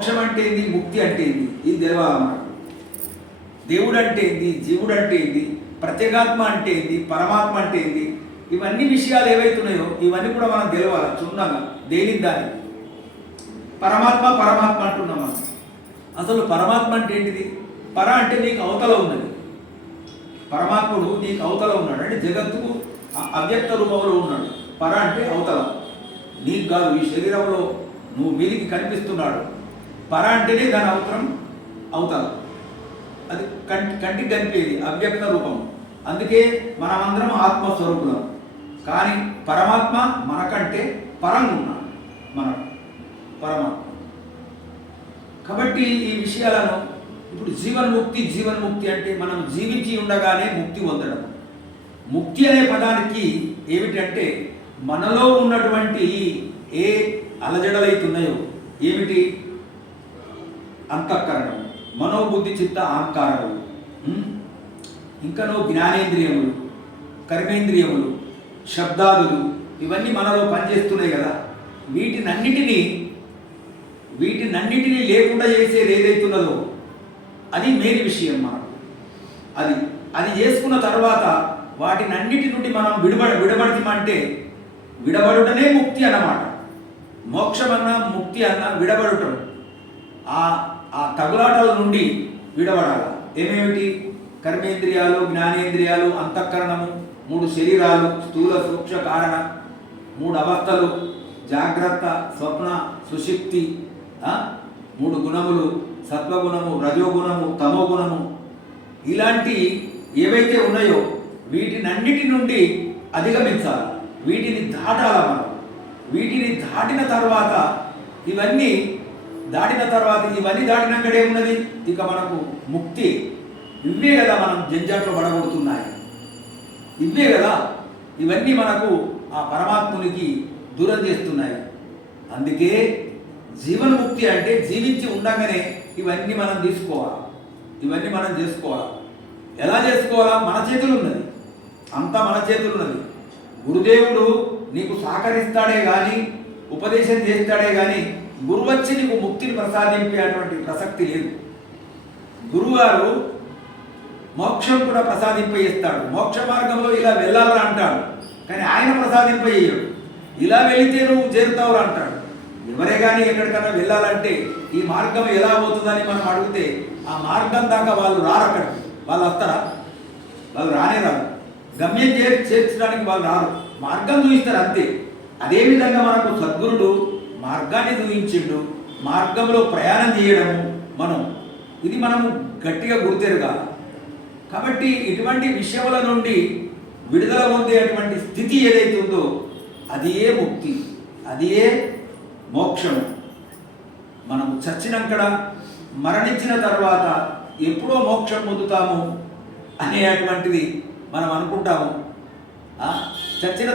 మోక్షం అంటే ఏంది, ముక్తి అంటే ఏంది, ఇది తెలవాలి మనకు. దేవుడు అంటే ఏంది, జీవుడు అంటే ఏంది, ప్రత్యేగాత్మ అంటే ఏంది, పరమాత్మ అంటే ఏంది, ఇవన్నీ విషయాలు ఏవైతున్నాయో ఇవన్నీ కూడా మనం తెలవాలి చున్నాగా. దేనికి దానికి పరమాత్మ పరమాత్మ అంటున్నాం మనం. అసలు పరమాత్మ అంటే ఏంటిది? పర అంటే నీకు అవతల ఉన్నది. పరమాత్ముడు నీకు అవతల ఉన్నాడు అంటే జగత్తుకు అవ్యక్త రూపంలో ఉన్నాడు. పర అంటే అవతల, నీకు కాదు, ఈ శరీరంలో నువ్వు మీదికి కనిపిస్తున్నాడు. పర అంటేనే దాని అవసరం అవతల, అది కంటికి కనిపేది అవ్యక్త రూపం. అందుకే మనమందరం ఆత్మస్వరూపులం. కానీ పరమాత్మ మనకంటే పరంగా ఉన్నాడు, మన పరమాత్మ. కాబట్టి ఈ విషయాలను ఇప్పుడు జీవన్ముక్తి అంటే మనం జీవించి ఉండగానే ముక్తి పొందడం. ముక్తి అనే పదానికి ఏమిటంటే మనలో ఉన్నటువంటి ఏ అలజడలైతున్నాయో ఏమిటి, అంతఃకరణం, మనోబుద్ధి చిత్త అహంకారములు, ఇంకనో జ్ఞానేంద్రియములు, కర్మేంద్రియములు, శబ్దాదులు, ఇవన్నీ మనలో పనిచేస్తున్నాయి కదా. వీటినన్నిటినీ లేకుండా చేసేది ఏదైతున్నదో అది మెయిన్ విషయం మనకు. అది చేసుకున్న తర్వాత వాటినన్నిటి నుండి మనం విడబడతామంటే విడబడుటనే ముక్తి అన్నమాట. మోక్షం అన్నా ముక్తి అన్నా విడబడటం, ఆ తగులాటల నుండి విడబడాలి. ఏమేమిటి? కర్మేంద్రియాలు, జ్ఞానేంద్రియాలు, అంతఃకరణము, 3 శరీరాలు, స్థూల సూక్ష్మ కారణ, 3 అవస్థలు, జాగ్రత్త, స్వప్న, సుషుప్తి, 3 గుణములు, సత్వగుణము, రజోగుణము, తమోగుణము, ఇలాంటి ఏవైతే ఉన్నాయో వీటినన్నిటి నుండి అధిగమించాలి, వీటిని దాటాల మనం. వీటిని దాటిన తర్వాత ఇవన్నీ దాటినాకడే ఉన్నది ఇక మనకు ముక్తి. ఇవే కదా మనం జంజాట్లో పడగొడుతున్నాయి, ఇవే కదా ఇవన్నీ మనకు ఆ పరమాత్మునికి దూరం చేస్తున్నాయి. అందుకే జీవన్ముక్తి అంటే జీవించి ఉండగానే ఇవన్నీ మనం చేసుకోవాలి. ఎలా చేసుకోవాలా? మన చేతులు ఉన్నది, అంతా మన చేతులు ఉన్నది. గురుదేవుడు నీకు సహకరిస్తాడే కానీ, ఉపదేశం చేస్తాడే కానీ గురువు వచ్చి నీకు ముక్తిని ప్రసాదింపేటువంటి ప్రసక్తి లేదు. గురువుగారు మోక్షం కూడా ప్రసాదింపజేస్తాడు. మోక్ష మార్గంలో ఇలా వెళ్ళాలని అంటాడు, కానీ ఆయన ప్రసాదింపజేయడు. ఇలా వెళితే నువ్వు చేరుతావు అంటాడు. ఎవరే కానీ ఎక్కడికన్నా వెళ్ళాలంటే ఈ మార్గం ఎలా పోతుందని మనం అడిగితే ఆ మార్గం దాకా వాళ్ళు రారు. అక్కడికి వాళ్ళు వస్తారా? వాళ్ళు రానే రారు. గమ్యం చేర్చడానికి వాళ్ళు రారు, మార్గం చూపిస్తారు అంతే. అదేవిధంగా మనకు సద్గురుడు మార్గాన్ని చూపించిండు, మార్గంలో ప్రయాణం చేయడము ఇది మనము గట్టిగా గుర్తెరగాలి. కాబట్టి ఇటువంటి విషయముల నుండి విడుదల పొందేటువంటి స్థితి ఏదైతే ఉందో అది ఏ ముక్తి, అది ఏ మోక్షం. మనము చచ్చినాక మరణించిన తర్వాత ఎప్పుడో మోక్షం పొందుతాము అనేటువంటిది మనం అనుకుంటాము. చచ్చిన